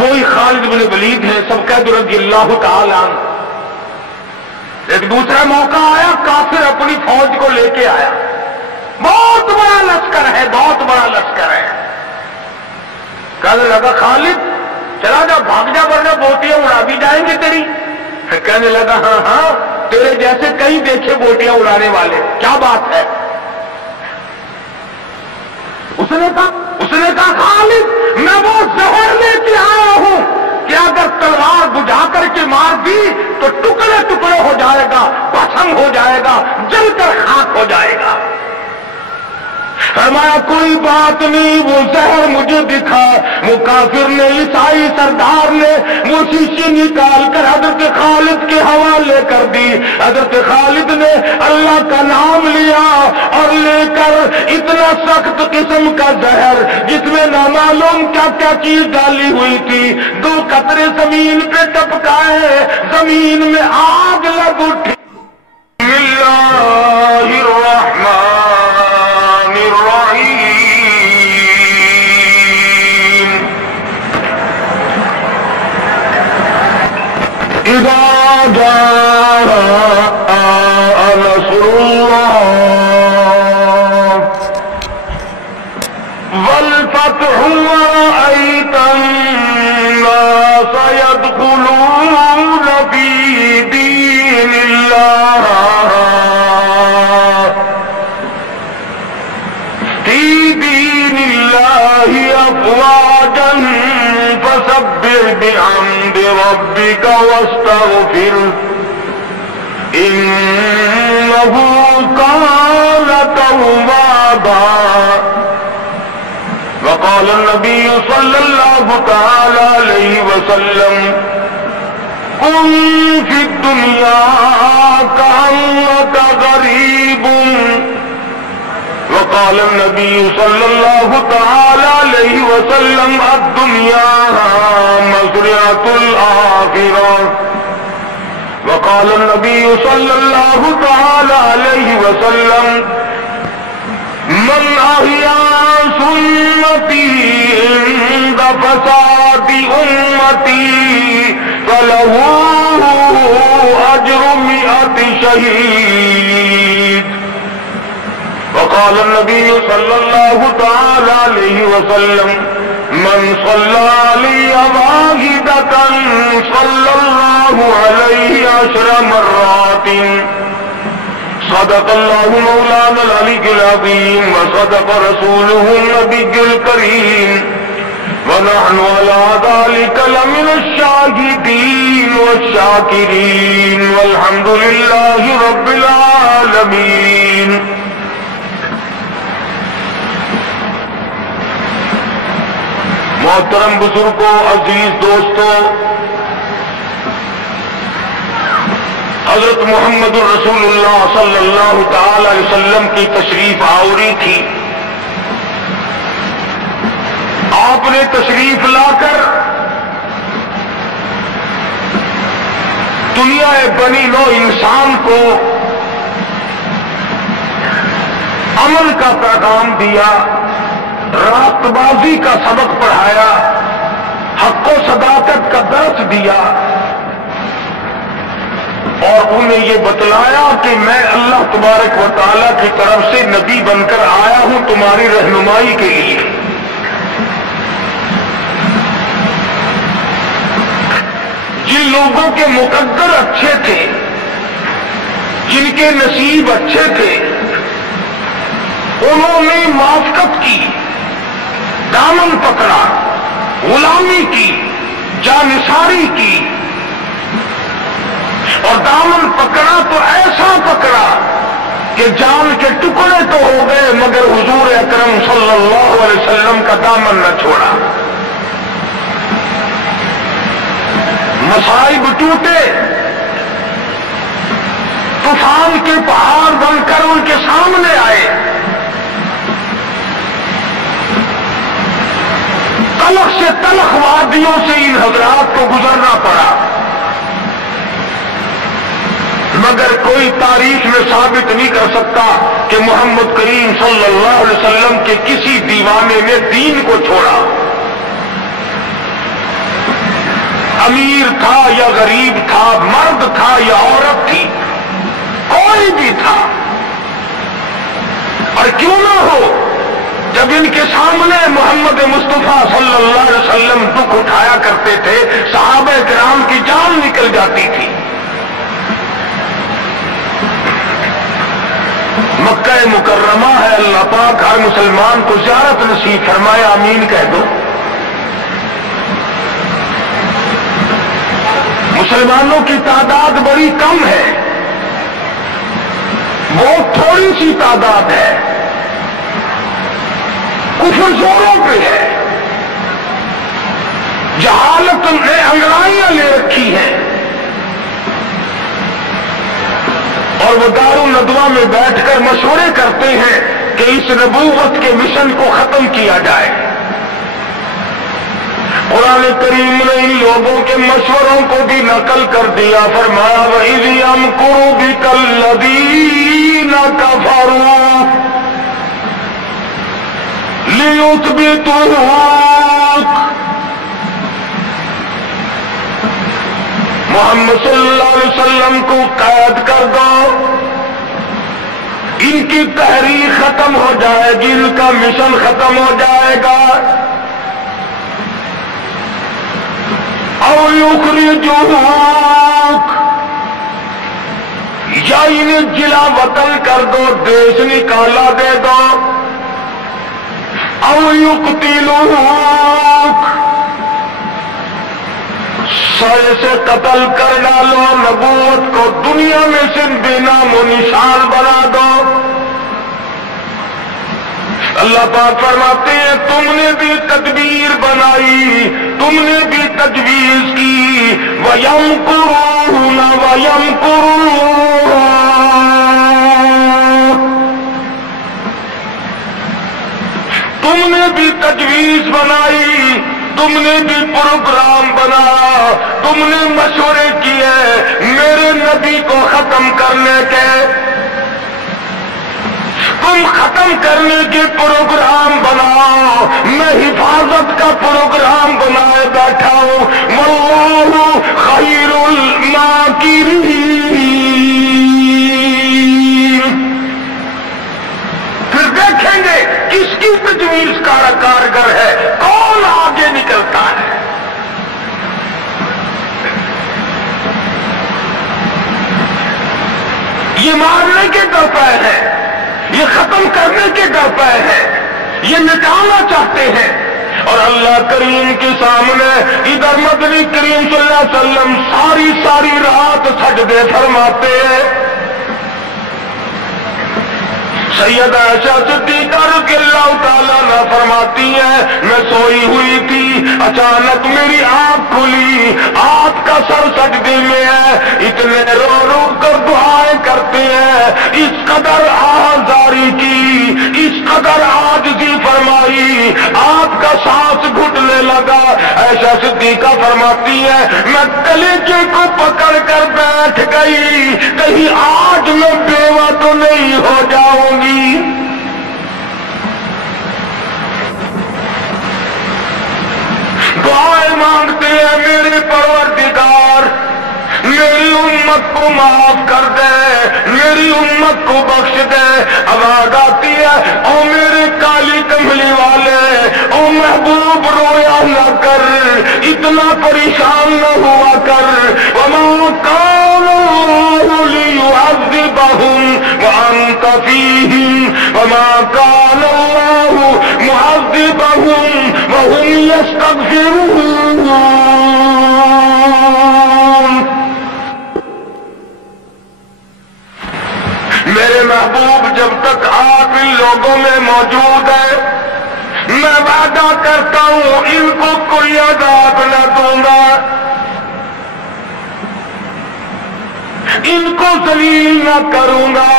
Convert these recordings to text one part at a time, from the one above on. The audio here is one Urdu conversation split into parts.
وہی خالد بن ولید ہے سب قید رضی اللہ تعالی عنہ۔ ایک دوسرا موقع آیا، کافر اپنی فوج کو لے کے آیا، بہت بڑا لشکر ہے، بہت بڑا لشکر ہے۔ کہنے لگا خالد چلا جا، بھاگ جا ورنہ بوٹیاں اڑا بھی جائیں گے تیری۔ کہنے لگا ہاں ہاں تیرے جیسے کئی دیکھے بوٹیاں اڑانے والے، کیا بات ہے؟ اس نے کہا خالد میں وہ زہر لے کے آیا ہوں کہ اگر تلوار بجھا کر کے مار دی تو ٹکڑے ٹکڑے ہو جائے گا، بھسم ہو جائے گا، جل کر خاک ہو جائے گا۔ فرمایا کوئی بات نہیں، وہ زہر مجھے دکھا۔ وہ کافر نے، عیسائی سردار نے وہ شیشی نکال کر حضرت خالد کے حوالے کر دی۔ حضرت خالد نے اللہ کا نام لیا اور لے کر اتنا سخت قسم کا زہر جس میں نامعلوم کیا کیا چیز ڈالی ہوئی تھی، 2 قطرے زمین پہ ٹپکائے، زمین میں آگ لگ اٹھی۔ بسم اللہ الرحمن اذا جاء نصر الله والفتح ورأيت الناس يدخلون في دين الله أفواجا فسبح بحمد ربك واستغفره إنه كان توابا۔ وقال النبي صلى الله تعالى عليه وسلم كن في الدنيا كأنك غريب۔ وقال النبي صلى الله تعالى عليه وسلم الدنيا مزرعة الآخرة۔ وقال النبي صلى الله تعالى عليه وسلم من أحيا سنتي عند فساد أمتي فله أجر 100 شهيد۔ وقال النبي صلى الله تعالى عليه وسلم من صلى علي واحدة صلى الله عليه 10 مرات۔ صدق الله مولانا العلي العظيم وصدق رسوله النبي الكريم ونحن على ذلك لمن الشاهدين والشاكرين والحمد لله رب العالمين۔ محترم بزرگوں، عزیز دوستوں، حضرت محمد رسول اللہ صلی اللہ تعالی علیہ وسلم کی تشریف آوری تھی۔ آپ نے تشریف لا کر دنیا بنی نو انسان کو امن کا پیغام دیا، راست بازی کا سبق پڑھایا، حق و صداقت کا درس دیا اور انہیں یہ بتلایا کہ میں اللہ تبارک و تعالیٰ کی طرف سے نبی بن کر آیا ہوں تمہاری رہنمائی کے لیے۔ جن لوگوں کے مقدر اچھے تھے، جن کے نصیب اچھے تھے، انہوں نے موافقت کی، دامن پکڑا، غلامی کی، جانثاری کی، اور دامن پکڑا تو ایسا پکڑا کہ جان کے ٹکڑے تو ہو گئے مگر حضور اکرم صلی اللہ علیہ وسلم کا دامن نہ چھوڑا۔ مصائب ٹوٹے، طوفان کے پہاڑ بن کر ان کے سامنے آئے، تلخ سے تلخ وادیوں سے ان حضرات کو گزرنا پڑا، مگر کوئی تاریخ میں ثابت نہیں کر سکتا کہ محمد کریم صلی اللہ علیہ وسلم کے کسی دیوانے نے دین کو چھوڑا۔ امیر تھا یا غریب تھا، مرد تھا یا عورت تھی، کوئی بھی تھا، اور کیوں نہ ہو، جب ان کے سامنے محمد مصطفیٰ صلی اللہ علیہ وسلم دکھ اٹھایا کرتے تھے، صحابہ کرام کی جان نکل جاتی تھی۔ مکہ مکرمہ ہے، اللہ پاک ہر مسلمان کو زیارت نصیب فرمائے، آمین کہہ دو۔ مسلمانوں کی تعداد بڑی کم ہے، بہت تھوڑی سی تعداد ہے، کفر زوروں پہ ہے، جہالت نے انگڑائیاں لے رکھی ہیں، اور وہ دارالندوہ میں بیٹھ کر مشورے کرتے ہیں کہ اس نبوت کے مشن کو ختم کیا جائے۔ قرآن کریم نے ان لوگوں کے مشوروں کو بھی نقل کر دیا، فرمایا وَإِذْ يَمْكُرُ بِكَ الَّذِينَ كَفَرُوا لِيُثْبِتُوكَ۔ محمد صلی اللہ علیہ وسلم کو قید کر دو، ان کی تحریک ختم ہو جائے گی، ان کا مشن ختم ہو جائے گا۔ او یخرجوک، یا انہیں جلا وطن کر دو، دیش نکالا دے دو۔ او یقتلوک، سائے سے قتل کر ڈالو، نبوت کو دنیا میں سے بے نام و نشان بنا دو۔ اللہ پاک فرماتے ہیں تم نے بھی تدبیر بنائی، تم نے بھی تجویز کی، وَيَمْكُرُونَ وَيَمْكُرُونَ، تم نے بھی تجویز بنائی، تم نے بھی پروگرام بنایا، تم نے مشورے کیے میرے نبی کو ختم کرنے کے، تم ختم کرنے کے پروگرام بناؤ، میں حفاظت کا پروگرام بنائے بیٹھا ہوں، واللہ خیر الماکرین۔ پھر دیکھیں گے کس کی تجویز کارگر ہے، کون آگے نکلتا ہے۔ یہ مارنے کے ڈرپے ہیں، یہ ختم کرنے کے ڈرپے ہیں، یہ مٹانا چاہتے ہیں، اور اللہ کریم کے سامنے ادھر مدنی کریم صلی اللہ علیہ وسلم ساری رات سجدے فرماتے ہیں۔ سیدہ عائشہ صدیقہ رضی اللہ تعالیٰ عنہا فرماتی ہیں میں سوئی ہوئی تھی، اچانک میری آنکھ کھلی، آپ کا سر سجدے میں ہے، اتنے رو رو کر دعائیں کرتے ہیں، اس قدر آزاری کی، اس قدر عاجزی فرمائی، آپ کا سانس گھٹنے لگا۔ عائشہ صدیقہ فرماتی ہے میں کلیجے کو پکڑ کر بیٹھ گئی، کہیں آج میں بیوہ تو نہیں ہو جاؤں گی۔ دعائیں مانگتے ہیں میرے پروردگار میری امت کو معاف کر دے، میری امت کو بخش دے۔ آواز آتی ہے او میرے کالی کملی والے، او محبوب رویا نہ کر، اتنا پریشان نہ ہوا کر۔ وما کان اللہ لیعذبہم وانت فیہم وما کان اللہ معذبہم وہم یستغفرون۔ میرے محبوب جب تک آپ ان لوگوں میں موجود ہیں میں وعدہ کرتا ہوں ان کو کوئی عذاب نہ دوں گا، ان کو ذلیل نہ کروں گا،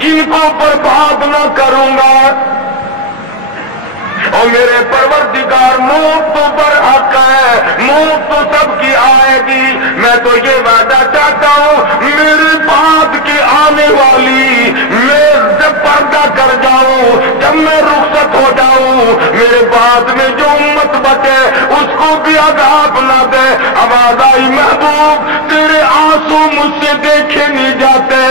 ان کو برباد نہ کروں گا۔ اور میرے پروردگار موت تو برحق ہے، موت تو سب کی آئے گی، میں تو یہ وعدہ چاہتا ہوں میرے بعد کی آنے والی، میں جب پردہ کر جاؤں، جب میں رخصت ہو جاؤں، میرے بعد میں جو امت بچے اس کو بھی عذاب نہ دے. آواز آئی محبوب تیرے آنسو مجھ سے دیکھے نہیں جاتے.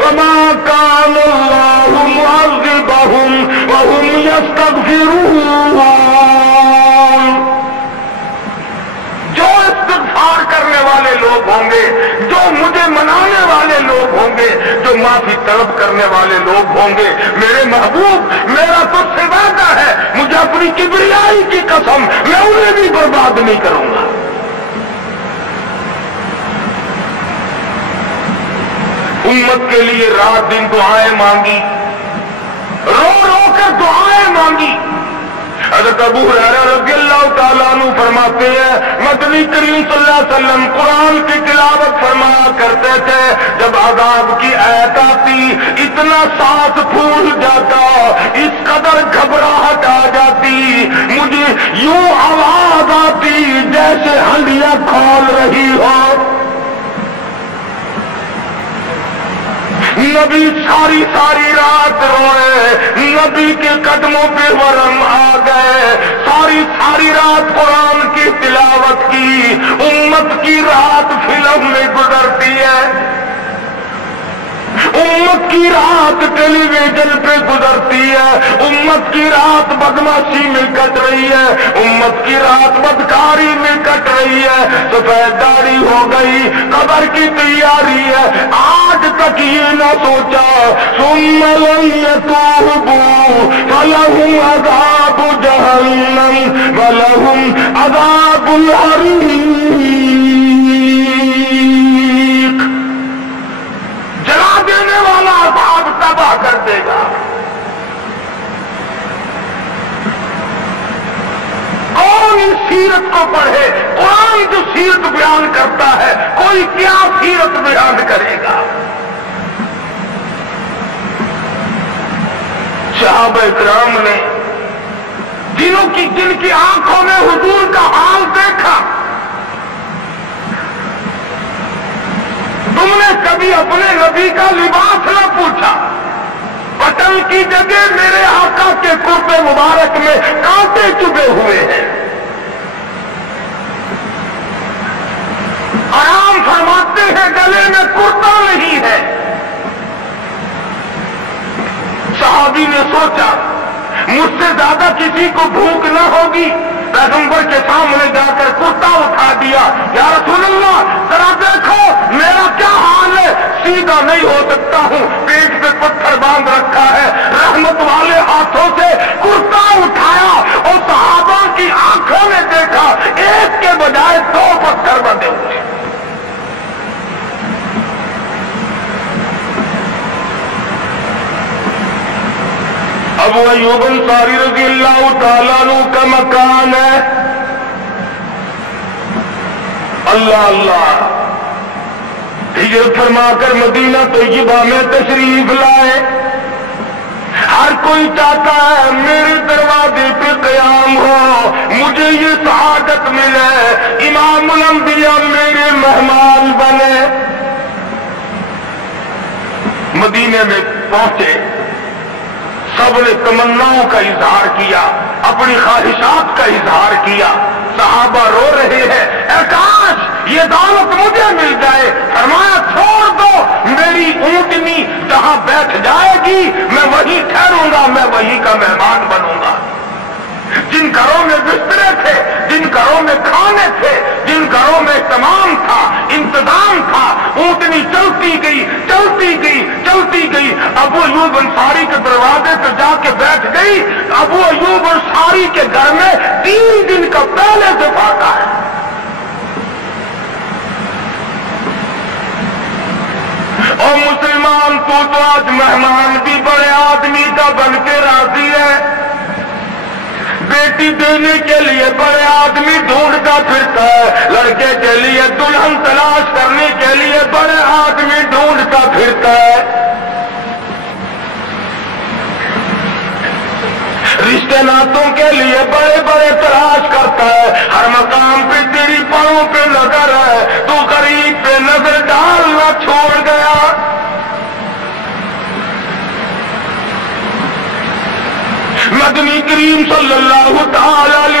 وما کان اللہ معذبہم وہم یستغفرون. جو استغفار کرنے والے لوگ ہوں گے, جو مجھے منانے والے لوگ ہوں گے, جو معافی طلب کرنے والے لوگ ہوں گے, میرے محبوب میرا تو سے وعدہ ہے, مجھے اپنی کبریائی کی قسم میں انہیں بھی برباد نہیں کروں گا. امت کے لیے رات دن دعائیں مانگی, رو رو کر دعائیں مانگی. حضرت ابو ہریرہ رضی اللہ تعالیٰ عنہ فرماتے ہیں مدنی کریم صلی اللہ علیہ وسلم قرآن کی تلاوت فرمایا کرتے تھے, جب عذاب کی آیت آتی اتنا سانس پھول جاتا, اس قدر گھبراہٹ آ جاتی, مجھے یوں آواز آتی جیسے ہنڈیاں کھول رہی ہو. نبی ساری ساری رات روئے, نبی کے قدموں پہ ورم آ گئے, ساری ساری رات قرآن کی تلاوت کی. امت کی رات فلم میں گزرتی ہے, امت کی رات ٹیلی ویژن پہ گزرتی ہے, امت کی رات بدماشی میں کٹ رہی ہے, امت کی رات بدکاری میں کٹ رہی ہے. سفید داڑھی ہو گئی, قبر کی تیاری ہے, آج تک یہ نہ سوچا ثم لن يتوبوا فلهم عذاب جہنم ولهم عذاب الحریق. جلا دینے والا عذاب تباہ کر دے گا. کون اس سیرت کو پڑھے, قرآن جو سیرت بیان کرتا ہے کوئی کیا سیرت بیان کرے گا. صحابہ کرام نے جن کی آنکھوں میں حضور کا حال دیکھا, تم نے کبھی اپنے نبی کا لباس نہ پوچھا, بٹن کی جگہ میرے آقا کے کرتے مبارک میں کانٹے چبھے ہوئے ہیں. آرام فرماتے ہیں گلے میں کرتا نہیں ہے. صحابی نے سوچا مجھ سے زیادہ کسی کو بھوک نہ ہوگی, پیغمبر کے سامنے جا کر کرتا اٹھا دیا. یا رسول اللہ ذرا دیکھو میرا کیا حال ہے, سیدھا نہیں ہو سکتا ہوں, پیٹ پہ پتھر باندھ رکھا ہے. رحمت والے ہاتھوں سے کرتا اٹھایا اور صحابہ کی آنکھوں نے دیکھا ایک کے بجائے 2 پتھر بندے ہوئے. ابو ایوب انصاری رضی اللہ تعالیٰ عنہ کا مکان ہے. اللہ اللہ, ہجرت فرما کر مدینہ طیبہ میں تشریف لائے. ہر کوئی چاہتا ہے میرے دروازے پہ قیام ہو, مجھے یہ سعادت ملے, امام الانبیاء میرے مہمان بنے. مدینے میں پہنچے, سب نے تمناؤں کا اظہار کیا, اپنی خواہشات کا اظہار کیا. صحابہ رو رہے ہیں, اے کاش یہ دولت مجھے مل جائے. فرمایا چھوڑ دو, میری اونٹنی جہاں بیٹھ جائے گی میں وہیں ٹھہروں گا, میں وہیں کا مہمان بنوں گا. جن گھروں میں بسترے تھے, جن گھروں میں کھانے تھے, جن گھروں میں تمام تھا, انتظام تھا, اونٹنی چلتی گئی چلتی گئی چلتی گئی. ابو ایوب انصاری کے دروازے پہ جا کے بیٹھ گئی. ابو ایوب انصاری کے گھر میں 3 دن کا پہلے سے فاقہ ہے. اور مسلمان تو آج مہمان بھی بڑے آدمی کا بن کے راضی ہے, بیٹی دینے کے لیے بڑے آدمی ڈھونڈتا پھرتا ہے, لڑکے کے لیے دلہن تلاش کرنے کے لیے بڑے آدمی ڈھونڈتا پھرتا ہے. رشتے ناتوں کے لیے بڑے بڑے تلاش کرتا ہے. ہر مقام پہ تیری پاؤں پہ نظر ہے, تو غریب پہ نظر ڈالنا چھوڑ گیا. مدنی کریم صلی اللہ تعالی علیہ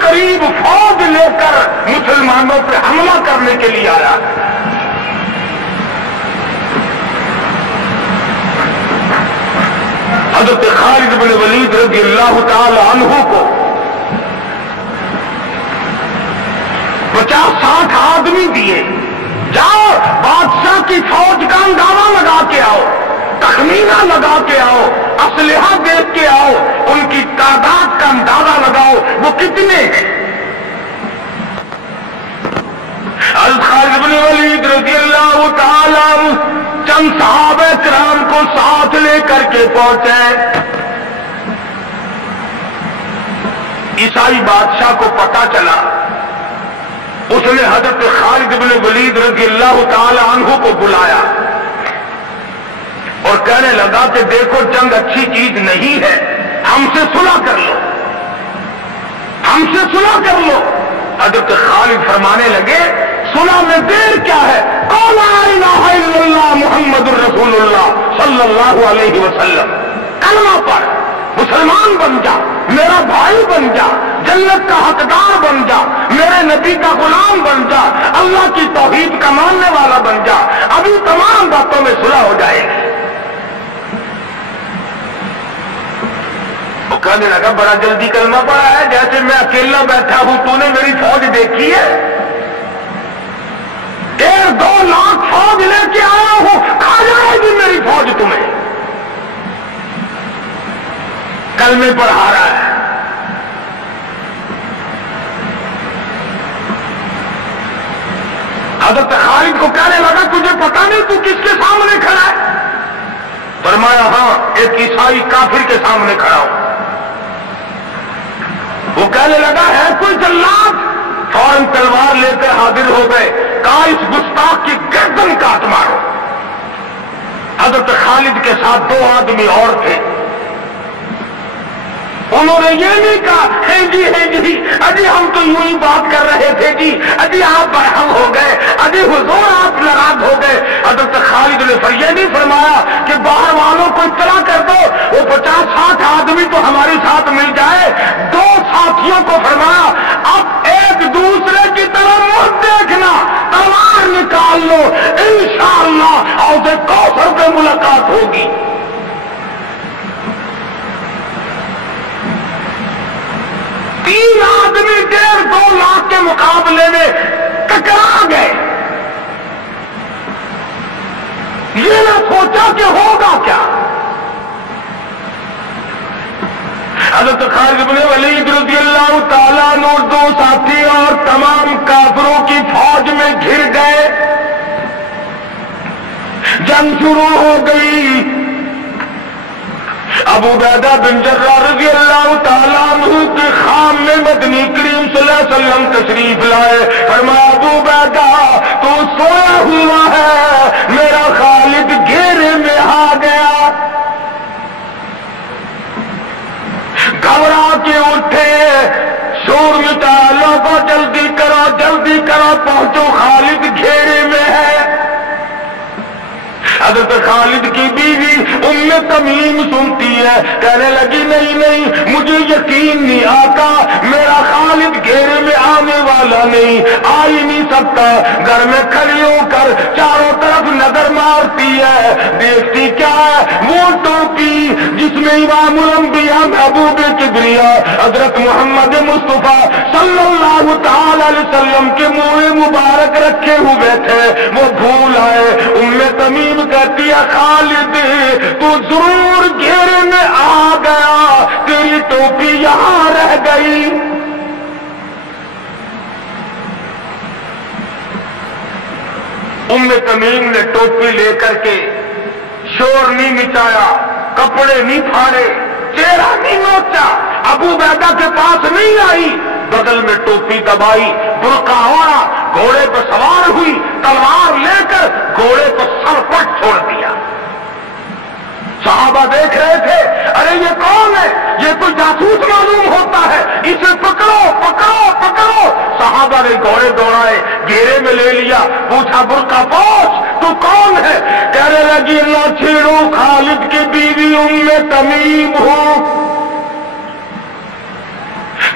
قریب فوج لے کر مسلمانوں پہ حملہ کرنے کے لیے آیا. حضرت خالد بن ولید رضی اللہ تعالی عنہ کو 50-60 آدمی دیے، جاؤ بادشاہ کی فوج کا اندازہ لگا کے آؤ، تخمینہ لگا کے آؤ، اسلحہ دیکھ کے آؤ، ان کی تعداد کا اندازہ لگاؤ وہ کتنے ہیں. حضرت خالد بن ولید رضی اللہ تعالی عنہ چند صحابہ کرام کو ساتھ لے کر کے پہنچے. عیسائی بادشاہ کو پتا چلا، اس نے حضرت خالد بن ولید رضی اللہ تعالی عنہ کو بلایا اور کہنے لگا کہ دیکھو جنگ اچھی چیز نہیں ہے، ہم سے صلح کر لو، ہم سے صلح کر لو. حضرت خالد فرمانے لگے صلح میں دیر کیا ہے، قول لا الہ الا اللہ محمد الرسول اللہ صلی اللہ علیہ وسلم، کلمہ پڑھ، مسلمان بن جا، میرا بھائی بن جا، جنت کا حقدار بن جا، میرے نبی کا غلام بن جا، اللہ کی توحید کا ماننے والا بن جا، ابھی تمام باتوں میں صلح ہو جائے گی. وہ کہنے لگا بڑا جلدی کلمہ پڑھا ہے، جیسے میں اکیلا بیٹھا ہوں، تو نے میری فوج دیکھی ہے؟ 1-2 لاکھ فوج لے کے آیا ہوں، کھا جائے گی میری فوج تمہیں. کلمے پڑھا رہا ہے. حضرت خالد کو کہنے لگا تجھے پتا نہیں تو کس کے سامنے کھڑا ہے؟ فرمایا ہاں ایک عیسائی کافر کے سامنے کھڑا ہوں. وہ کہنے لگا ہے کوئی جلاد؟ فوراً تلوار لے کر حاضر ہو گئے، کہا اس گستاخ کی گردن کاٹ مارو. حضرت خالد کے ساتھ 2 آدمی اور تھے، انہوں نے یہ نہیں کہا ہے جی ابھی ہم تو یوں ہی بات کر رہے تھے جی، ابھی آپ برہم ہو گئے، ابھی حضور آپ ناراض ہو گئے. حضرت خالد نے یہ نہیں فرمایا کہ باہر والوں کو اطلاع کر دو، وہ 50-60 آدمی تو ہمارے ساتھ مل جائے. 2 ساتھیوں کو فرمایا اب ایک دوسرے کی طرف مت دیکھنا، تلوار نکال لو، انشاءاللہ حوض کوثر پہ ملاقات ہوگی. تین آدمی 1.5-2 لاکھ کے مقابلے میں ٹکرا گئے. یہ نہ سوچا کہ ہوگا کیا. حضرت خالد بن ولید رضی اللہ تعالیٰ عنہ 2 ساتھی اور تمام کافروں کی فوج میں گھر گئے. جنگ شروع ہو گئی. ابو عبیدہ بن جراح رضی اللہ تعالیٰ عنہ کے خام میں مدنی کریم صلی اللہ علیہ وسلم تشریف لائے. فرمایا ابو عبیدہ تو سویا ہوا ہے، میرا خالد گھیرے میں آ گیا. گھبرا کے اٹھے، شور مٹا، لوگوں جلدی کرو پہنچو، خالد گھیرے میں ہے. حضرت خالد کی بیوی ام تمیم سنتی ہے، کہنے لگی نہیں مجھے یقین نہیں آتا، میرا خالد گھیرے میں آنے والا نہیں، آ ہی نہیں سکتا. گھر میں کھڑی ہو کر چاروں طرف نظر مارتی ہے، دیکھتی کیا ہے؟ وہ ٹوپی جس میں امام الانبیاء محبوب کبریا حضرت محمد مصطفیٰ صلی اللہ تعالی علیہ وسلم کے منہ مبارک رکھے ہوئے تھے، وہ بھول آئے. ام تمیم کہتی ہے خالد تو ضرور گھیرے میں آ گیا، تیری ٹوپی یہاں رہ گئی. ام تمیم نے ٹوپی لے کر کے شور نہیں مچایا، کپڑے نہیں پھاڑے، چہرہ نہیں نوچا، ابو عبیدہ کے پاس نہیں آئی، بغل میں ٹوپی دبائی، برقع اوڑھا، گھوڑے پر سوار ہوئی، تلوار لے کر گھوڑے کو سر پر چھوڑ دیا. صحابہ دیکھ رہے تھے، ارے یہ کون ہے؟ یہ کوئی جاسوس معلوم ہوتا ہے، اسے پکڑو. صحابہ نے گھوڑے دوڑائے، گھیرے میں لے لیا، پوچھا برقع پوش تو کون ہے؟ کہنے لگی نہ چھیڑو، خالد کی بیوی ام تمیم ہوں.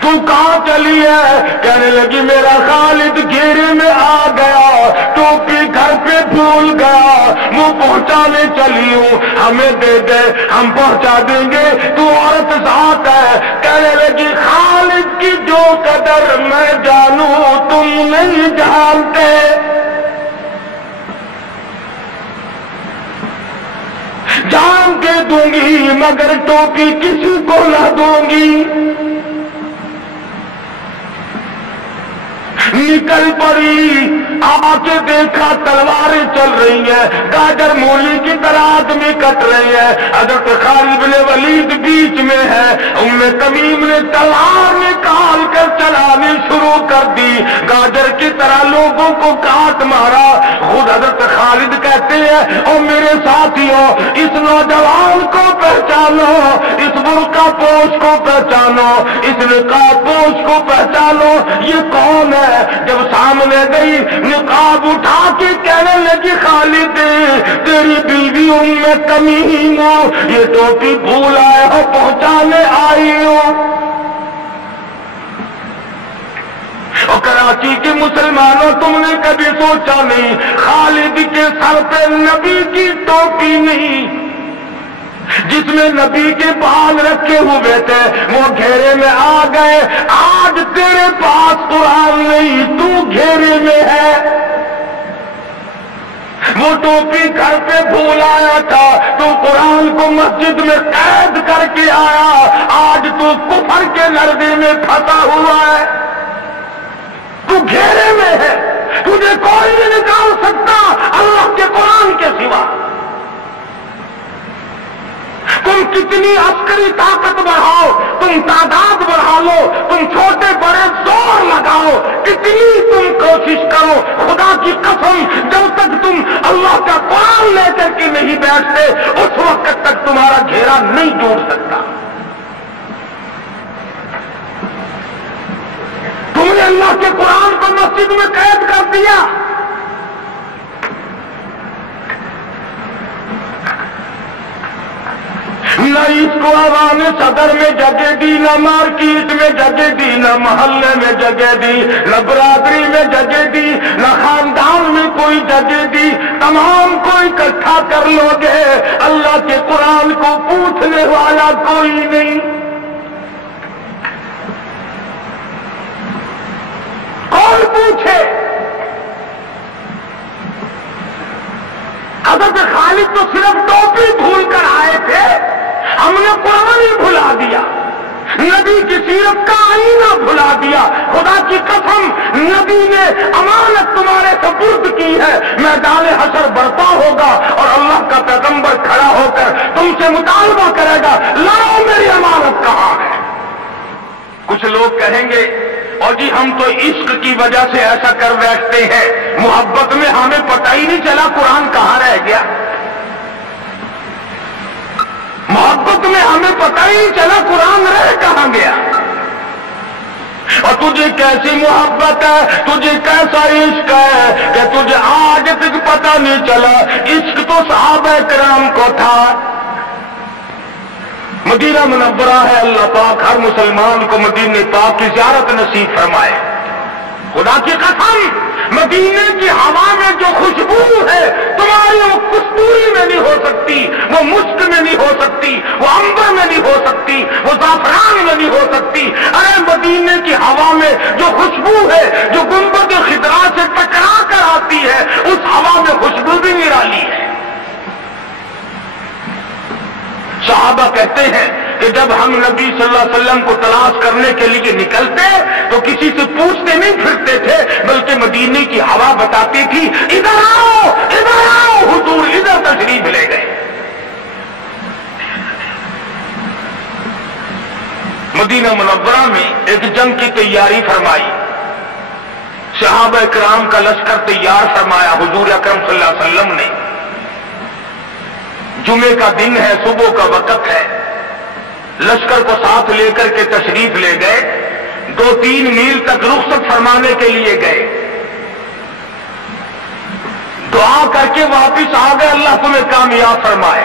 تو کہاں چلی ہے؟ کہنے لگی میرا خالد گھیرے میں آ گیا، ٹوپی گھر پہ بھول گیا، وہ پہنچانے چلی ہوں، ہمیں دے دے ہم پہنچا دیں گے، تو عورت ذات ہے۔ کہنے لگی خالد کی جو قدر میں جانوں تم نہیں جانتے، جان کے دوں گی مگر ٹوپی کسی کو نہ دوں گی۔ نکل پڑی، آ کے دیکھا تلواریں چل رہی ہیں، گاجر مولی کی طرح آدمی کٹ رہے ہیں، حضرت خالد بن ولید بیچ میں ہے، ام تمیم نے تلوار نکال کر چلانی شروع کر دی، گاجر کی طرح لوگوں کو کاٹ مارا۔ خود حضرت خالد کہتے ہیں اور میرے ساتھیوں اس نوجوان کو پہچانو، اس برقع پوش کو پہچانو، اس نقاب پوش کو پہچانو، یہ کون ہے؟ جب سامنے گئی نقاب اٹھا کے کہنے لگی خالد تیری بیوی ام تمیم ہو، یہ ٹوپی بھول آئے ہو پہنچانے آئی ہو۔ اور کراچی کے مسلمانوں تم نے کبھی سوچا نہیں خالد کے سر پہ نبی کی ٹوپی نہیں جس میں نبی کے بال رکھے ہوئے تھے، وہ گھیرے میں آ گئے۔ آج تیرے پاس قرآن نہیں، تو گھیرے میں ہے۔ وہ ٹوپی گھر پہ بھول آیا تھا، تو قرآن کو مسجد میں قید کر کے آیا، آج تو کفر کے نردے میں پھنسا ہوا ہے، تو گھیرے میں ہے، تجھے کوئی نہیں نکال سکتا اللہ کے قرآن کے سوا۔ تم کتنی عسکری طاقت بڑھاؤ، تم تعداد بڑھا لو، تم چھوٹے بڑے زور لگاؤ، کتنی تم کوشش کرو، خدا کی قسم جب تک تم اللہ کا قرآن لے کر کے نہیں بیٹھتے اس وقت تک تمہارا گھیرا نہیں ٹوٹ سکتا۔ تم نے اللہ کے قرآن کو مسجد میں قید کر دیا، نہ اس کو عوام صدر میں جگہ دی، نہ مارکیٹ میں جگہ دی، نہ محلے میں جگہ دی، نہ برادری میں جگہ دی، نہ خاندان میں کوئی جگہ دی، تمام کو اکٹھا کر لو گے اللہ کے قرآن کو پوچھنے والا کوئی نہیں۔ کون پوچھے؟ حضرت خالد تو صرف ٹوپی بھول کر آئے تھے، ہم نے قرآن ہی بھلا دیا، نبی کی سیرت کا آئینہ بھلا دیا۔ خدا کی قسم نبی نے امانت تمہارے سپرد کی ہے، میدان حشر برپا ہوگا اور اللہ کا پیغمبر کھڑا ہو کر تم سے مطالبہ کرے گا لاؤ میری امانت کہاں ہے۔ کچھ لوگ کہیں گے اور جی ہم تو عشق کی وجہ سے ایسا کر بیٹھتے ہیں، محبت میں ہمیں پتہ ہی نہیں چلا قرآن کہاں رہ گیا، محبت میں ہمیں پتہ ہی نہیں چلا قرآن رہ کہاں گیا۔ اور تجھے کیسی محبت ہے، تجھے کیسا عشق ہے کہ تجھے آج تک پتہ نہیں چلا۔ عشق تو صحابہ کرام کو تھا، مدینہ منورہ ہے، اللہ پاک ہر مسلمان کو مدینہ پاک کی زیارت نصیب فرمائے۔ خدا کی قسم مدینے کی ہوا میں جو خوشبو ہے تمہاری وہ کستوری میں نہیں ہو سکتی، وہ مشک میں نہیں ہو سکتی، وہ عنبر میں نہیں ہو سکتی، وہ زعفران میں نہیں ہو سکتی۔ ارے مدینے کی ہوا میں جو خوشبو ہے جو گنبد خضرا سے ٹکرا کر آتی ہے اس ہوا میں خوشبو بھی نرالی ہے۔ صحابہ کہتے ہیں کہ جب ہم نبی صلی اللہ علیہ وسلم کو تلاش کرنے کے لیے نکلتے تو کسی سے پوچھتے نہیں پھرتے تھے، بلکہ مدینے کی ہوا بتاتی تھی ادھر آؤ ادھر آؤ، حضور ادھر تشریف لے گئے۔ مدینہ منورہ میں ایک جنگ کی تیاری فرمائی، صحابہ کرام کا لشکر تیار فرمایا حضور اکرم صلی اللہ علیہ وسلم نے۔ جمعے کا دن ہے، صبح کا وقت ہے، لشکر کو ساتھ لے کر کے تشریف لے گئے، 2-3 میل تک رخصت فرمانے کے لیے گئے، دعا کر کے واپس آ گئے، اللہ تمہیں کامیاب فرمائے۔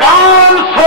500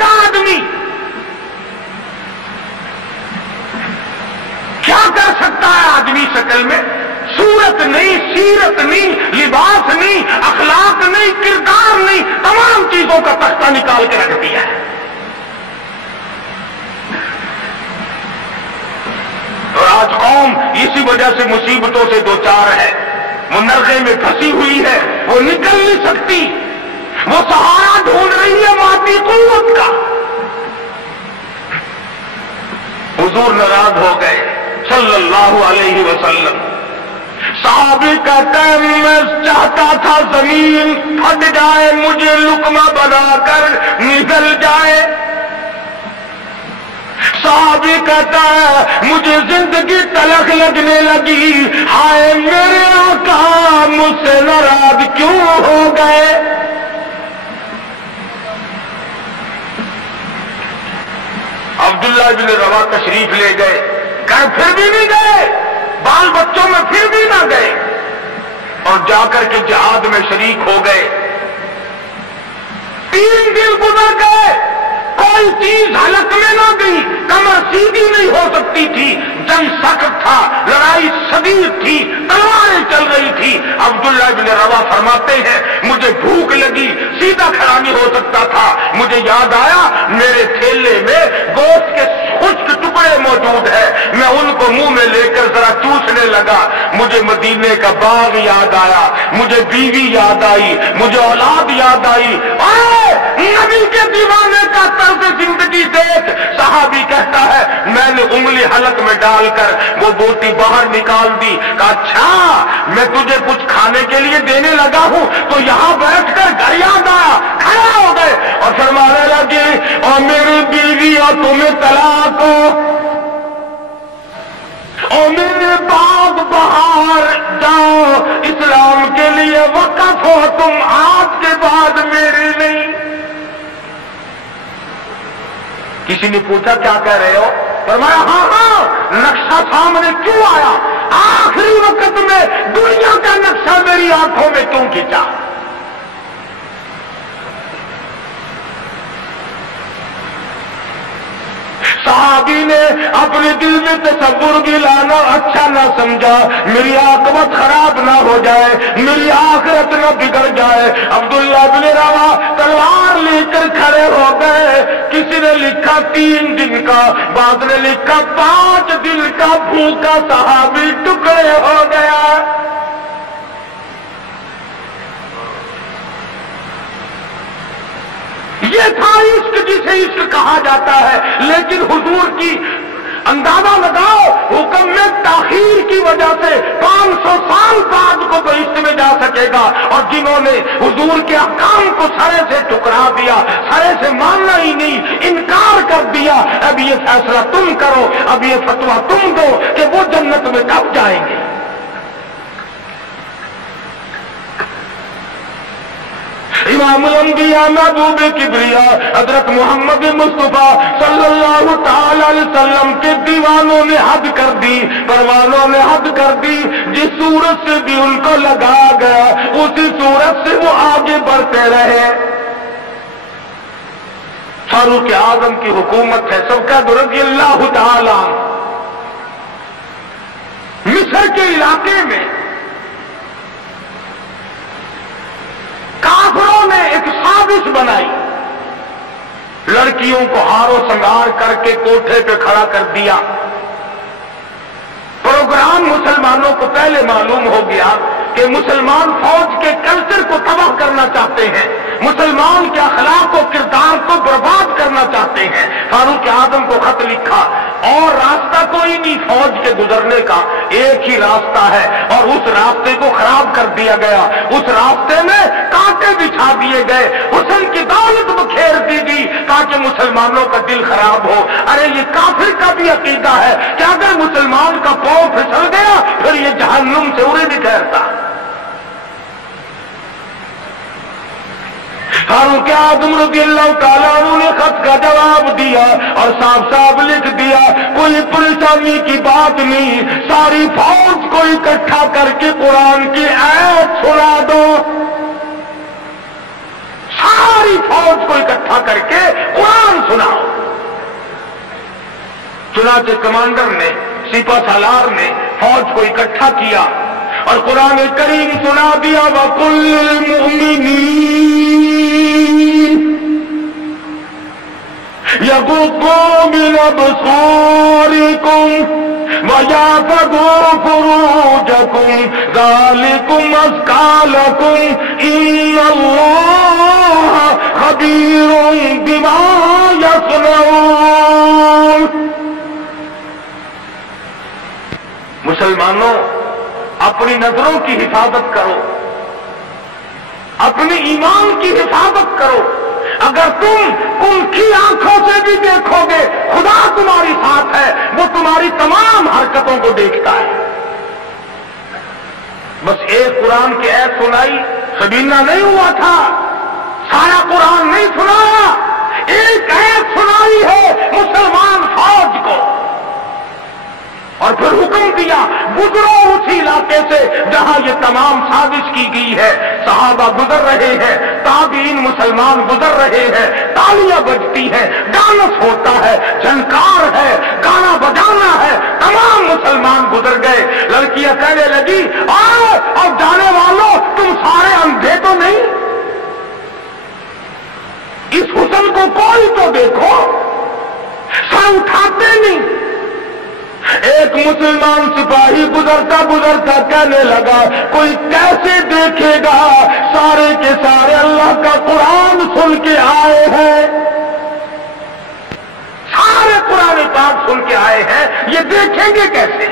گا آدمی؟ کیا کر سکتا ہے آدمی شکل میں؟ صورت نہیں، سیرت نہیں، لباس نہیں، اخلاق نہیں، کردار نہیں، تمام چیزوں کا تختہ نکال کے رکھ دیا ہے۔ اور آج قوم اسی وجہ سے مصیبتوں سے دوچار ہے، وہ نرغے میں پھنسی ہوئی ہے، وہ نکل نہیں سکتی، وہ سہارا ڈھونڈ رہی ہے مادی قوت کا۔ حضور ناراض ہو گئے صلی اللہ علیہ وسلم۔ صحابی کہتا ہے میں چاہتا تھا زمین پھٹ جائے، مجھے لقمہ بنا کر نگل جائے۔ صحابی کہتا ہے مجھے زندگی تلخ لگنے لگی، ہائے میرے آقا مجھ سے ناراض کیوں ہو گئے؟ عبداللہ بن روا تشریف لے گئے، گھر پھر بھی نہیں گئے، بال بچوں میں پھر بھی نہ گئے، اور جا کر کے جہاد میں شریک ہو گئے۔ 3 دن گزر گئے، کوئی چیز حلق میں نہ گئی، کمر سیدھی نہیں ہو سکتی تھی، جنگ سخت تھا، لڑائی شدید تھی، تلواریں چل رہی تھی۔ عبداللہ بن روا فرماتے ہیں مجھے بھوک لگی، سیدھا کھڑا نہیں ہو سکتا تھا، مجھے یاد آیا میرے تھیلے میں گوشت کے خشک ٹکڑے موجود ہیں، میں ان کو منہ میں لے کر ذرا چوسنے لگا، مجھے مدینے کا باغ یاد آیا، مجھے بیوی یاد آئی، مجھے اولاد یاد آئی۔ نبی کے دیوانے کا طرز زندگی دیکھ، صحابی کہتا ہے میں نے انگلی حلق میں ڈال کر وہ بوٹی باہر نکال دی، کہا اچھا میں تجھے کچھ کھانے کے لیے دینے لگا ہوں تو یہاں بیٹھ کر گھر یاد آیا، کھڑے ہو گئے اور فرمانے لگے اور میری بیوی اور تمہیں طلاق ہو، اور میرے باغ بہار جاؤ، اسلام کے لیے وقف ہو تم، آج کے بعد میری نہیں۔ کسی نے پوچھا کیا کہہ رہے ہو؟ فرمایا ہاں نقشہ سامنے کیوں آیا؟ آخری وقت میں دنیا کا نقشہ میری آنکھوں میں کیوں کھینچا؟ صحابی نے اپنے دل میں تصور بھی لانا اچھا نہ سمجھا، میری عاقبت خراب نہ ہو جائے، میری آخرت نہ بگڑ جائے۔ عبداللہ بن روا تلوار لے کر کھڑے ہو گئے، کسی نے لکھا 3 دن کا، بعد نے لکھا 5 دن کا بھوکا صحابی ٹکڑے ہو گیا۔ یہ تھا عشق جسے عشق کہا جاتا ہے، لیکن حضور کی اندازہ لگاؤ حکم میں تاخیر کی وجہ سے 500 سال بعد کو بہشت میں جا سکے گا، اور جنہوں نے حضور کے احکام کو سرے سے ٹکرا دیا، سرے سے ماننا ہی نہیں، انکار کر دیا، اب یہ فیصلہ تم کرو، اب یہ فتویٰ تم دو کہ وہ جنت میں کب جائیں گے۔ امام الانبیاء محبوب کبریا حضرت محمد مصطفیٰ صلی اللہ تعالی علیہ وسلم کے دیوانوں نے حد کر دی، پروانوں نے حد کر دی، جس صورت سے بھی ان کو لگایا گیا اسی صورت سے وہ آگے بڑھتے رہے۔ فاروق اعظم کی حکومت ہے، سب کا رضی اللہ تعالی، مصر کے علاقے میں کافروں نے ایک سازش بنائی، لڑکیوں کو ہار و سنگار کر کے کوٹھے پہ کھڑا کر دیا۔ پروگرام مسلمانوں کو پہلے معلوم ہو گیا کہ مسلمان فوج کے کلچر کو تباہ کرنا چاہتے ہیں، مسلمان کے اخلاق و کردار کو برباد کرنا چاہتے ہیں۔ فاروق اعظم کو خط لکھا، اور راستہ کوئی نہیں فوج کے گزرنے کا، ایک ہی راستہ ہے، اور اس راستے کو خراب کر دیا گیا، اس راستے میں کانٹے بچھا دیے گئے، حسن کی دولت بکھیر دی گئی تاکہ مسلمانوں کا دل خراب ہو۔ ارے یہ کافر کا بھی عقیدہ ہے کہ اگر مسلمان کا پاؤں پھسل گیا پھر یہ جہنم سے اڑے نہیں ٹھہرتا۔ فاروق اعظم رضی اللہ تعالیٰ عنہ نے خط کا جواب دیا اور صاف صاف لکھ دیا، کوئی پریشانی کی بات نہیں، ساری فوج کو اکٹھا کر کے قرآن کی آیت سنا دو، ساری ساری فوج کو اکٹھا کر کے قرآن سناؤ۔ چنانچہ کمانڈر نے، سپہ سالار نے فوج کو اکٹھا کیا اور قرآن کریم سنا دیا، وَقُلْ لِلْمُؤْمِنِينَ يَغُضُّوا مِنْ أَبْصَارِكُمْ وَيَحْفَظُوا فُرُوجَكُمْ ذَلِكُمْ أَزْكَىٰ لَكُمْ إِنَّ اللَّهَ خَبِيرٌ بِمَا يَصْنَعُونَ۔ مسلمانوں، اپنی نظروں کی حفاظت کرو، اپنے ایمان کی حفاظت کرو۔ اگر تم ان کی آنکھوں سے بھی دیکھو گے، خدا تمہاری ساتھ ہے، وہ تمہاری تمام حرکتوں کو دیکھتا ہے۔ بس ایک قرآن کی آیت سنائی، سبینہ نہیں ہوا تھا، سارا قرآن نہیں سنایا، ایک آیت سنائی ہے مسلمان فوج کو، اور پھر حکم دیا گزرو اسی علاقے سے جہاں یہ تمام سازش کی گئی ہے۔ صحابہ گزر رہے ہیں، تابعین مسلمان گزر رہے ہیں، تالیاں بجتی ہیں، ڈانس ہوتا ہے، جھنکار ہے، گانا بجانا ہے، تمام مسلمان گزر گئے۔ لڑکیاں کہنے لگی، آؤ اب جانے والوں، تم سارے اندھے تو نہیں؟ اس حسن کو کوئی تو دیکھو، سر اٹھاتے نہیں۔ ایک مسلمان سپاہی گزرتا گزرتا کہنے لگا، کوئی کیسے دیکھے گا، سارے کے سارے اللہ کا قرآن سن کے آئے ہیں، سارے قرآن پاک سن کے آئے ہیں، یہ دیکھیں گے کیسے؟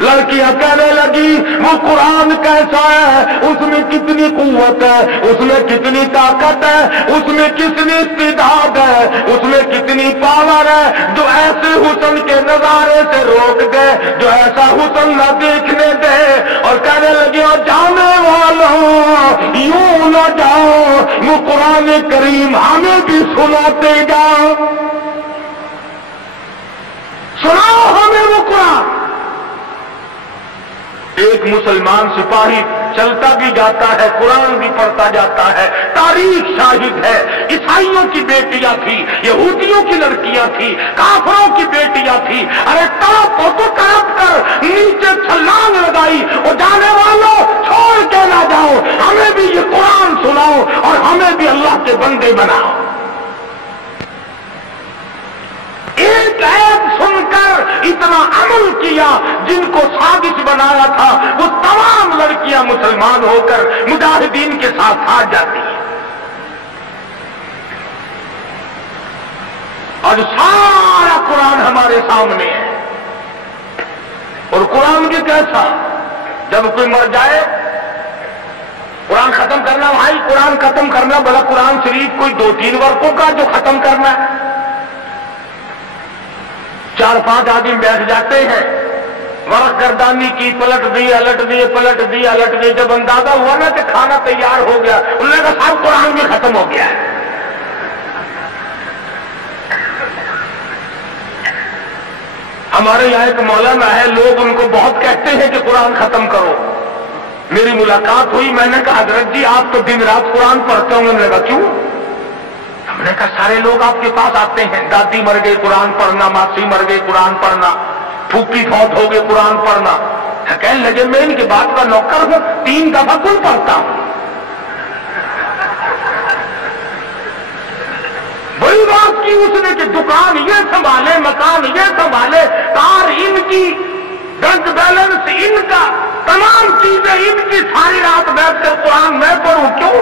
لڑکیاں کہنے لگی، وہ قرآن کیسا ہے، اس میں کتنی قوت ہے، اس میں کتنی طاقت ہے، اس میں کتنی استعداد ہے، اس میں کتنی پاور ہے، جو ایسے حسن کے نظارے سے روک دے، جو ایسا حسن نہ دیکھنے دے۔ اور کہنے لگی، اور جانے والوں یوں نہ جاؤ، وہ قرآن کریم ہمیں بھی سناتے جاؤ، سناؤ ہمیں وہ قرآن۔ ایک مسلمان سپاہی چلتا بھی جاتا ہے، قرآن بھی پڑھتا جاتا ہے۔ تاریخ شاہد ہے، عیسائیوں کی بیٹیاں تھی، یہودیوں کی لڑکیاں تھی، کافروں کی بیٹیاں تھی، ارے تڑپ تو تڑپ کر نیچے چھلانگ لگائی، اور جانے والوں چھوڑ کے نہ جاؤ، ہمیں بھی یہ قرآن سناؤ اور ہمیں بھی اللہ کے بندے بناؤ۔ ایک ایپ سن کر اتنا عمل کیا، جن کو سازش بنایا تھا وہ تمام لڑکیاں مسلمان ہو کر مجاہدین کے ساتھ آ جاتی ہیں۔ اور سارا قرآن ہمارے سامنے ہے، اور قرآن بھی کیسا، جب کوئی مر جائے قرآن ختم کرنا، بھائی قرآن ختم کرنا، بلا قرآن شریف کوئی 2-3 ورقوں کا جو ختم کرنا ہے، 4-5 آدمی بیٹھ جاتے ہیں، ورق گردانی کی، پلٹ دی الٹ دی، پلٹ دی الٹ دی، جب اندازہ ہوا نا کہ کھانا تیار ہو گیا، انہوں نے کہا صاحب قرآن بھی ختم ہو گیا ہے۔ ہمارے یہاں ایک مولانا ہے، لوگ ان کو بہت کہتے ہیں کہ قرآن ختم کرو۔ میری ملاقات ہوئی، میں نے کہا حضرت جی آپ تو دن رات قرآن پڑھتے ہوں گے؟ انہوں نے کہا کیوں؟ ہم نے کہا سارے لوگ آپ کے پاس آتے ہیں، دادی مر گئی قرآن پڑھنا، ماسی مر گئی قرآن پڑھنا، پھوپھی فوت ہو گئے قرآن پڑھنا۔ کہنے لگے میں ان کے بات کا نوکر ہوں، 3 دفعہ کل پڑھتا ہوں۔ بڑی بات کی اس نے کہ دکان یہ سنبھالے، مکان یہ سنبھالے، کار ان کی، بینک بیلنس ان کا، تمام چیزیں ان کی، ساری رات بیٹھ کر قرآن میں پڑھوں کیوں؟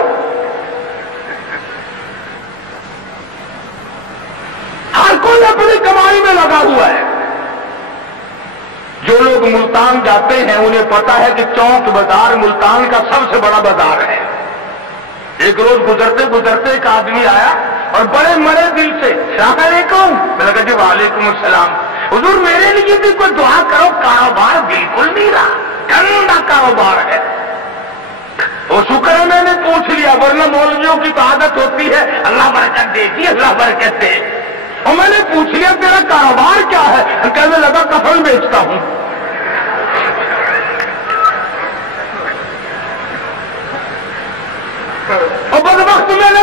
ہر کوئی اپنی کمائی میں لگا ہوا ہے۔ جو لوگ ملتان جاتے ہیں انہیں پتا ہے کہ چوک بازار ملتان کا سب سے بڑا بازار ہے۔ ایک روز گزرتے گزرتے ایک آدمی آیا اور بڑے مرے دل سے السلام علیکم، میں نے کہا جی وعلیکم السلام، حضور میرے لیے بھی کوئی دعا کرو، کاروبار بالکل نہیں رہا، گندا کاروبار ہے۔ وہ شکر ہے میں نے پوچھ لیا، ورنہ مولویوں کی تو عادت ہوتی ہے اللہ برکت دے گی، اللہ برکت دے، اور میں نے پوچھ لیا تیرا کاروبار کیا ہے؟ کہنے لگا کفن بیچتا ہوں۔ اور بدبخت میں نے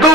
2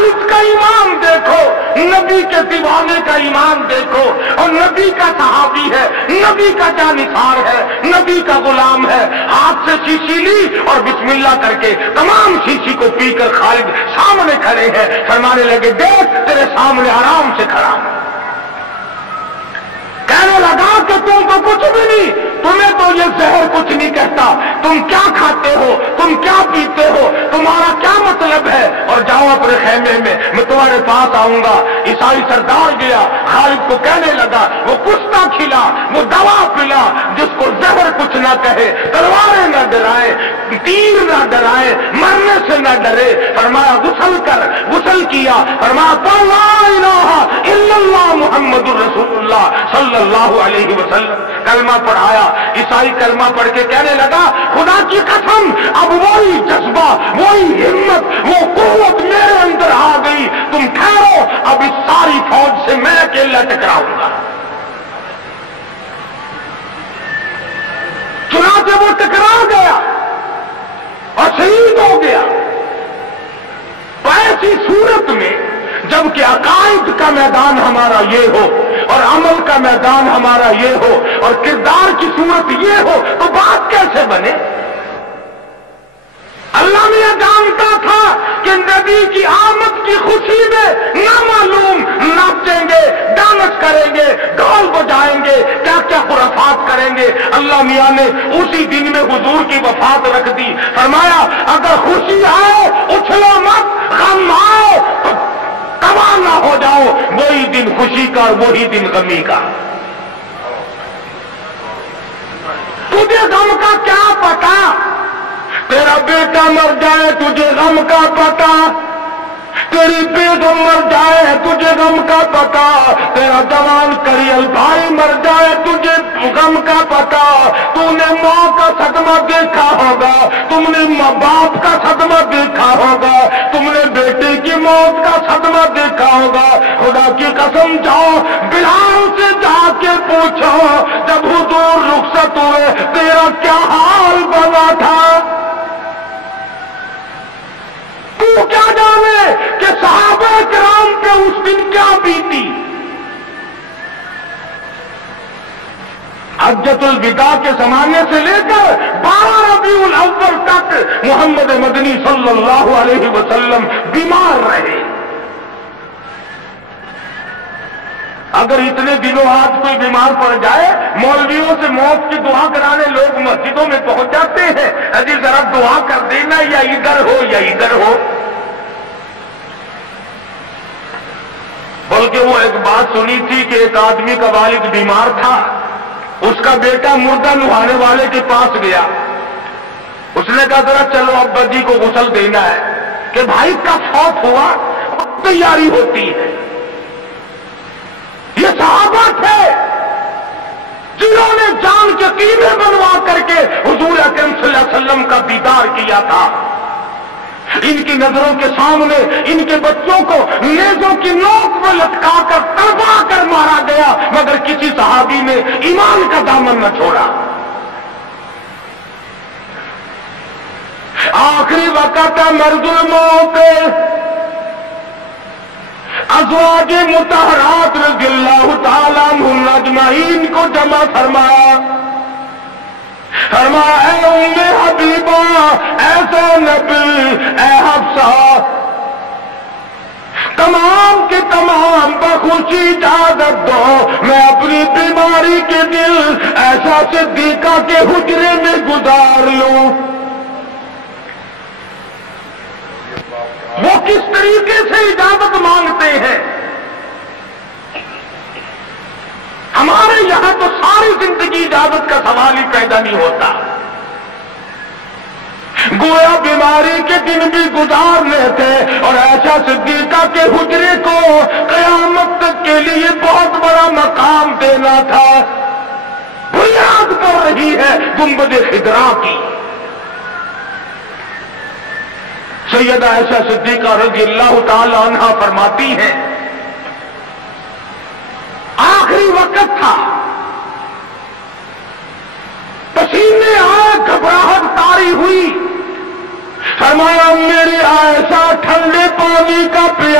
خالد کا ایمان دیکھو، نبی کے دیوانے کا ایمان دیکھو، اور نبی کا صحابی ہے، نبی کا جانثار ہے، نبی کا غلام ہے. ہاتھ سے شیشی لی اور بسم اللہ کر کے تمام شیشی کو پی کر خالد سامنے کھڑے ہیں. فرمانے لگے دیکھ تیرے سامنے آرام سے کھڑا ہوں. کہنے لگا کہ تم تو کچھ بھی نہیں، تمہیں تو یہ زہر کچھ نہیں کہتا، تم کیا کھاتے ہو، تم کیا پیتے ہو، تمہارا کیا مطلب ہے، اور جاؤ اپنے خیمے میں تمہارے پاس آؤں گا. عیسائی سردار گیا، خالد کو کہنے لگا وہ کشتہ کھلا، وہ دوا پلا جس کو زہر کچھ نہ کہے، تلواریں نہ ڈرائے، تیر نہ ڈرائے، مرنے سے نہ ڈرے. فرمایا غسل کر، غسل کیا. فرمایا قل لا الہ الا اللہ محمد الرسول اللہ صلی اللہ علیہ وسلم. کلمہ پڑھایا. عیسائی کلمہ پڑھ کے کہنے لگا خدا کی قسم اب وہی جذبہ، وہی ہمت، وہ قوت میرے اندر آ گئی. تم ٹھہرو، اب اس ساری فوج سے میں اکیلا ٹکراؤں گا. چنانچہ وہ ٹکرا گیا اور شہید ہو گیا. ایسی صورت میں جبکہ عقائد کا میدان ہمارا یہ ہو اور عمل کا میدان ہمارا یہ ہو اور کردار کی صورت یہ ہو تو بات کیسے بنے؟ اللہ میاں جانتا تھا کہ نبی کی آمد کی خوشی میں نامعلوم ناچیں گے، ڈانس کریں گے، ڈھول بجائیں گے، کیا کیا خرافات کریں گے. اللہ میاں نے اسی دن میں حضور کی وفات رکھ دی. فرمایا اگر خوشی آئے اچھلو مت، غم آئے تو تباہ نہ ہو جاؤ. وہی دن خوشی کا اور وہی دن غمی کا. تجھے غم کا کیا پتا؟ تیرا بیٹا مر جائے تجھے غم کا پتا، تیری بیگم مر جائے تجھے غم کا پتا، تیرا جوان کریل بھائی مر جائے تجھے غم کا پتا. تو نے ماں کا صدمہ دیکھا ہوگا، تم نے ماں باپ کا صدمہ دیکھا ہوگا، تم نے بیٹے کی موت کا صدمہ دیکھا ہوگا. خدا کی قسم جاؤ بلال سے جا کے پوچھو جب حضور رخصت ہوئے تیرا کیا حال بنا تھا. تو کیا جانے کہ صحابہ کرام پہ اس دن کیا بیتی. حجۃ الوداع کے زمانے سے لے کر 12 ربیع الاول تک محمد مدنی صلی اللہ علیہ وسلم بیمار رہے. اگر اتنے دنوں آج کوئی بیمار پڑ جائے، مولویوں سے موت کی دعا کرانے لوگ مسجدوں میں پہنچ جاتے ہیں، اجی ذرا دعا کر دینا یا ادھر ہو یا ادھر ہو. بلکہ وہ ایک بات سنی تھی کہ ایک آدمی کا والد بیمار تھا، اس کا بیٹا مردہ نہانے والے کے پاس گیا. اس نے کہا ذرا چلو ابا جی کو غسل دینا ہے کہ بھائی کا فوت ہوا، تیاری ہوتی ہے. یہ صحابہ تھے جنہوں نے جان کے قیمے بنوا کر کے حضور اکرم صلی اللہ علیہ وسلم کا دیدار کیا تھا. ان کی نظروں کے سامنے ان کے بچوں کو نیزوں کی نوک میں لٹکا کر تڑپا کر مارا گیا، مگر کسی صحابی نے ایمان کا دامن نہ چھوڑا. آخری وقت ہے مرض الموت. ازواج مطہرات رضی اللہ تعالیٰ عنہن اجمعین کو جمع فرمایا. فرمایا اے ام حبیبہ، اے زینب، اے حفصہ، تمام کے تمام بخوشی اجازت دو میں اپنی بیماری کے دل ایسا صدیقہ کے حجرے میں گزار لوں. وہ کس طریقے سے اجازت مانگتے ہیں؟ ہمارے یہاں تو ساری زندگی اجازت کا سوال ہی پیدا نہیں ہوتا. گویا بیماری کے دن بھی گزارنے تھے اور ایسا صدیقہ کے حجرے کو قیامت تک کے لیے بہت بڑا مقام دینا تھا. بنیاد کر رہی ہے گنبد خضرا کی. سیدہ عائشہ صدیقہ رضی اللہ تعالی عنہا فرماتی ہیں آخری وقت تھا، پسینے آئے، گھبراہٹ طاری ہوئی. فرمایا میری عائشہ ٹھنڈے پانی کا پیالہ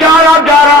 11-11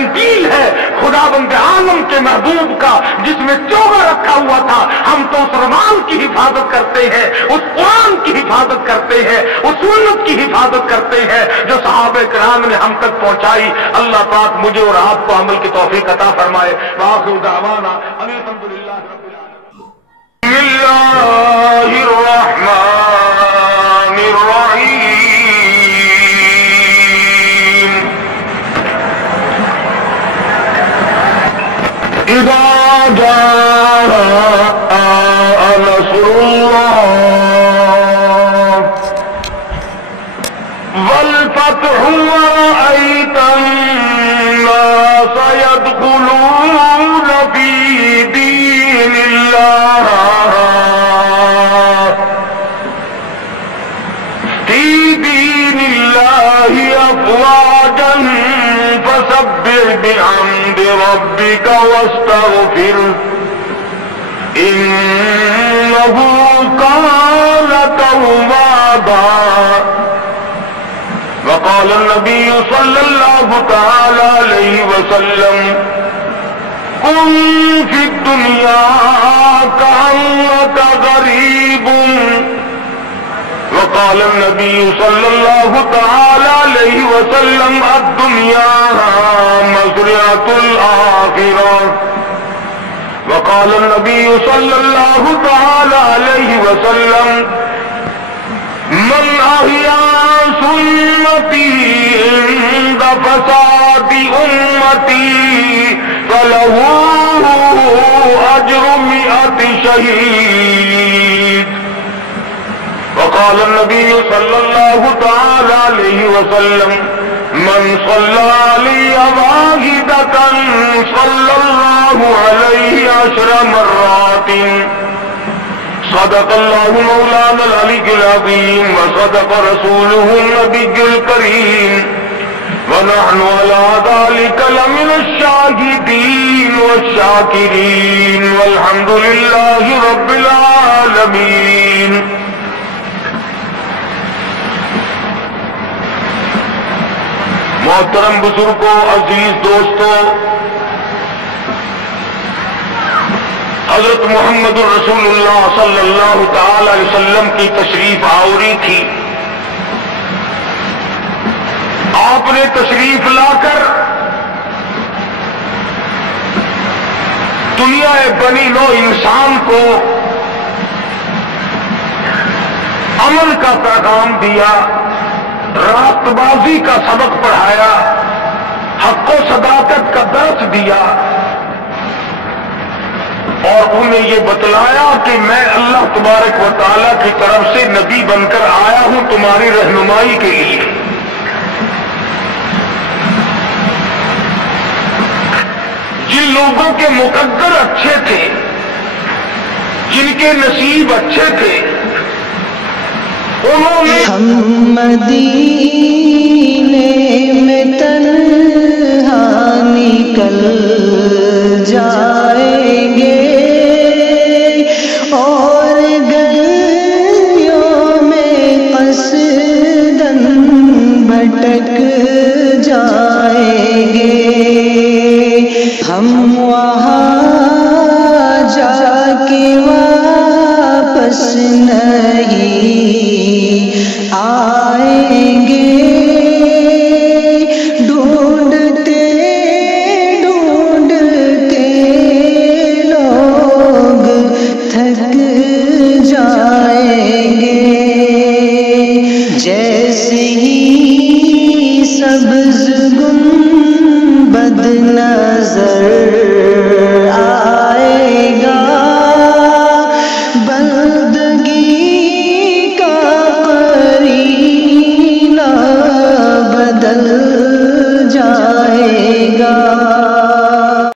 قندیل ہے خدا بند عالم کے محبوب کا، جس میں چوغا رکھا ہوا تھا، ہم تو اس رومان کی حفاظت کرتے ہیں، اس قرآن کی حفاظت کرتے ہیں، اس سنت کی حفاظت کرتے ہیں جو صحابہ کرام نے ہم تک پہنچائی۔ اللہ پاک مجھے اور آپ کو عمل کی توفیق عطا فرمائے۔ وآخر دعوانا الحمدللہ رب العالمین۔ بسم اللہ الرحمن الرحیم۔ اذا جاء نصر اللہ والفتح ورأيت الناس يدخلون في دين الله أفواجا فسبح بحمد ربك واستغفره إنه كان توابا۔ وقال النبي صلى الله تعالى عليه وسلم كن في الدنيا كأنك غريب۔ وقال النبي صلى الله تعالى عليه وسلم الدنيا مزرعة الآخرة۔ وقال النبي صلى الله تعالى عليه وسلم من أحيا سنتي عند فساد أمتي فله أجر 100 شهيد۔ وقال النبي صلى الله تعالى عليه وسلم من صلى علي واحدة صلى الله عليه 10 مرات۔ صدق الله مولانا العلي العظيم وصدق رسوله النبي الكريم ونحن على ذلك لمن الشاهدين والشاكرين والحمد لله رب العالمين۔ محترم بزرگوں، عزیز دوستوں، حضرت محمد رسول اللہ صلی اللہ تعالی علیہ وسلم کی تشریف آوری تھی۔ آپ نے تشریف لا کر دنیا بنی نو انسان کو امن کا پیغام دیا، راست بازی کا سبق پڑھایا، حق و صداقت کا درس دیا، اور انہیں یہ بتلایا کہ میں اللہ تبارک و تعالیٰ کی طرف سے نبی بن کر آیا ہوں تمہاری رہنمائی کے لیے۔ جن لوگوں کے مقدر اچھے تھے، جن کے نصیب اچھے تھے، انہوں نے ہم مدینے میں تنہا نکل جائیں گے اور گلیوں میں قصداً بھٹک جائیں گے۔ ہم وہاں جا کے واپس نہیں آئیں گے، ڈھونڈتے ڈھونڈتے لوگ تھک جائیں گے۔ جیسے ہی سبز گنبد نظر آئے گا، بندگی کا قرینہ بدل جائے